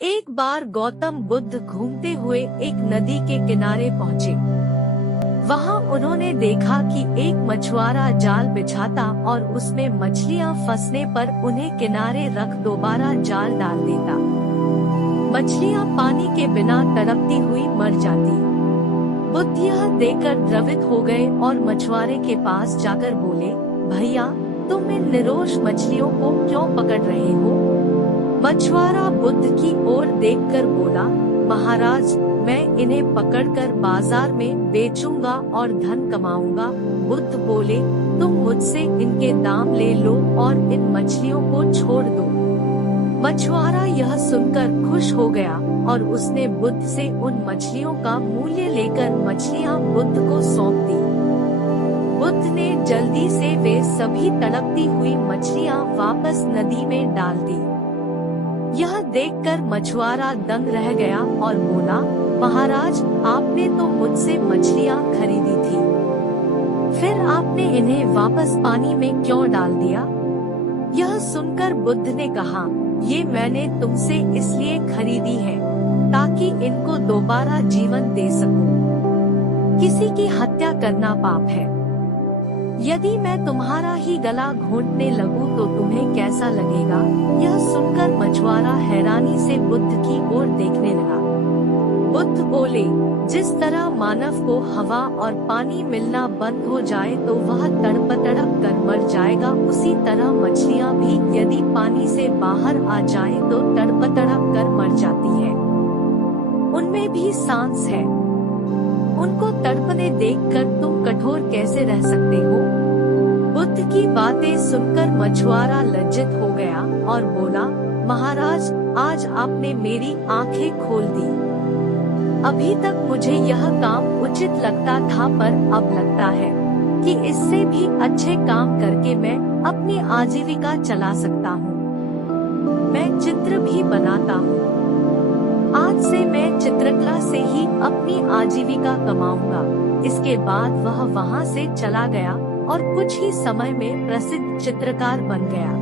एक बार गौतम बुद्ध घूमते हुए एक नदी के किनारे पहुँचे। वहाँ उन्होंने देखा कि एक मछुआरा जाल बिछाता और उसमें मछलियाँ फंसने पर उन्हें किनारे रख दोबारा जाल डाल देता। मछलियाँ पानी के बिना तड़पती हुई मर जाती। बुद्ध यह देखकर द्रवित हो गए और मछुआरे के पास जाकर बोले, भैया, तुम इन निर्दोष मछलियों को क्यों पकड़ रहे हो? मछुआरा बुद्ध की ओर देखकर बोला, महाराज, मैं इन्हें पकड़कर बाजार में बेचूंगा और धन कमाऊंगा। बुद्ध बोले, तुम मुझसे इनके दाम ले लो और इन मछलियों को छोड़ दो। मछुआरा यह सुनकर खुश हो गया और उसने बुद्ध से उन मछलियों का मूल्य लेकर मछलियां बुद्ध को सौंप दी। बुद्ध ने जल्दी से वे सभी तड़पती हुई मछलियां वापस नदी में डाल दी। यह देखकर मछुआरा दंग रह गया और बोला, महाराज, आपने तो मुझसे मछलियां खरीदी थी, फिर आपने इन्हें वापस पानी में क्यों डाल दिया? यह सुनकर बुद्ध ने कहा, ये मैंने तुमसे इसलिए खरीदी है ताकि इनको दोबारा जीवन दे सकूं। किसी की हत्या करना पाप है। यदि मैं तुम्हारा ही गला घोंटने लगूं तो तुम्हें कैसा लगेगा? यह सुनकर मछुआरा हैरानी से बुद्ध की ओर देखने लगा। बुद्ध बोले, जिस तरह मानव को हवा और पानी मिलना बंद हो जाए तो वह तड़प कर मर जाएगा, उसी तरह मछलियाँ भी यदि पानी से बाहर आ जाएं तो तड़प कर मर जाती है। उनमें भी सांस है। उनको तड़पने देखकर तुम कठोर कैसे रह सकते हो? बुद्ध की बातें सुनकर मछुआरा लज्जित हो गया और बोला, महाराज, आज आपने मेरी आंखें खोल दी। अभी तक मुझे यह काम उचित लगता था, पर अब लगता है कि इससे भी अच्छे काम करके मैं अपनी आजीविका चला सकता हूँ। मैं चित्र भी बनाता हूँ। आज से मैं चित्रकला से ही अपनी आजीविका कमाऊंगा। इसके बाद वह वहाँ से चला गया और कुछ ही समय में प्रसिद्ध चित्रकार बन गया।